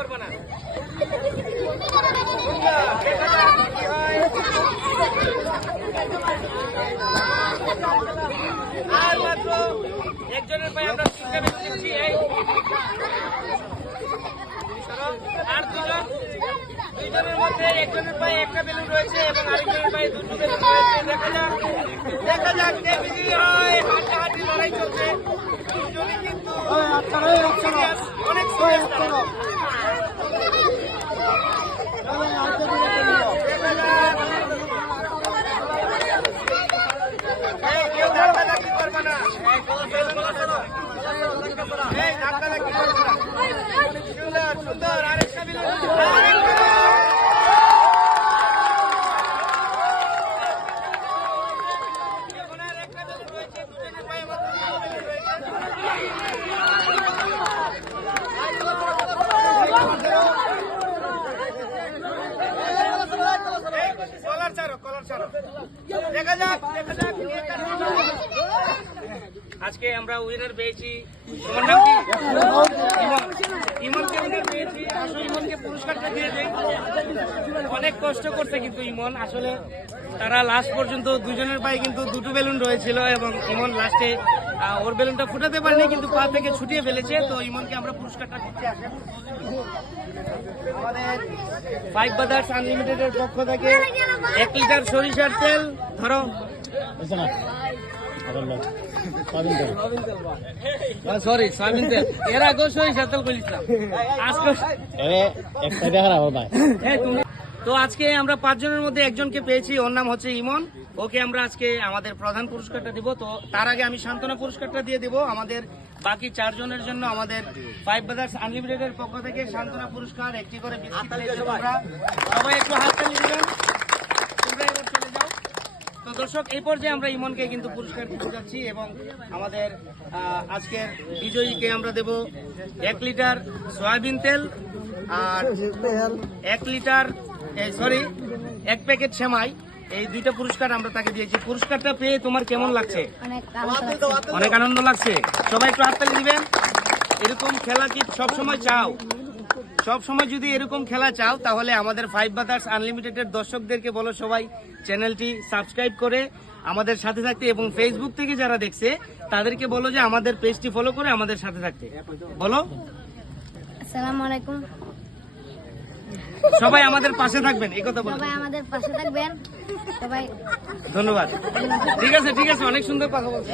করবে না। আর মাত্র একজনের পায়ে আমরা সিস্টেমে দিচ্ছি এই। আর দুজন, দুইজনের মধ্যে একজনের পায়ে একটা বেলুন রয়েছে এবং আরেকজনের পায়ে দুটো বেলুন রয়েছে। দেখা যাক দেখা যাক কে বিজয়ী লড়াই চলছে। সুন্দর। এখন আর একটা বেলুন রয়েছে, দুজনের পায়ে মাত্র দুটো বেলুন রয়েছে। কলার কলার দেখা যাক দেখা যাক আজকে আমরা উইনার পেয়েছি। তোমার নাম কি? ইমন। ইমনকে উইনার পেয়েছি? আসলে ইমনকে পুরস্কারটা দিয়ে দেই অনেক কষ্ট করছে কিন্তু ইমন। আসলে তারা লাস্ট পর্যন্ত দুজনের পায়ে কিন্তু দুটো বেলুন রয়েছিল এবং ইমন লাস্টে ওর বেলুনটা ফুটাতে পারেনি কিন্তু পা থেকে ছুটিয়ে ফেলেছে তো ইমনকে আমরা পুরস্কারটা দিচ্ছি আসেন আমাদের ফাইভ বাজার্স আনলিমিটেডের পক্ষ থেকে এক লিটার সরিষার তেল ধরো। সরি তেল। এর আগেও সরিষার তেল বলিছিলাম আজকে এই তুমি- তো আজকে আমরা পাঁচজনের মধ্যে একজনকে পেয়েছি ওর নাম হচ্ছে ইমন। ওকে আমরা আজকে আমাদের প্রধান পুরস্কারটা দিব। তো তার আগে আমি সান্ত্বনা পুরস্কারটা দিয়ে দিব। আমাদের বাকি চারজনের জন্য আমাদের ফাইভ ব্রাদার্স আনলিমিটেড এর পক্ষ থেকে সান্ত্বনা পুরস্কার। একটি করে। সবাই। একটু হাত তালি দিবেন। তোমরা এবার চলে যাও। তো দর্শক এই পর্যায়ে আমরা ইমনকে কিন্তু পুরস্কার দিতে যাচ্ছি এবং আমাদের আজকের বিজয়ীকে আমরা দেব এক লিটার সয়াবিন তেল আর এক লিটার সরি এক প্যাকেট সেমাই এই দুইটা পুরস্কার আমরা তাকে দিয়েছি। পুরস্কারটা পেয়ে তোমার কেমন লাগছে? অনেক আনন্দ লাগছে। সবাই একটু হাততালি দিবেন। এরকম খেলা কি সব সময় চাও? সব সময় যদি এরকম খেলা চাও তাহলে আমাদের ফাইভ বাদার্স আনলিমিটেডের দর্শকদেরকে বলো সবাই চ্যানেলটি সাবস্ক্রাইব করে আমাদের সাথে থাকতে এবং ফেসবুক থেকে যারা দেখছে তাদেরকে বলো যে আমাদের পেজটি ফলো করে আমাদের সাথে থাকতে। বলো। আসসালামু আলাইকুম। সবাই আমাদের পাশে থাকবেন এই কথা সবাই আমাদের পাশে থাকবেন। সবাই ধন্যবাদ। ঠিক আছে ঠিক আছে অনেক সুন্দর কথা বলছে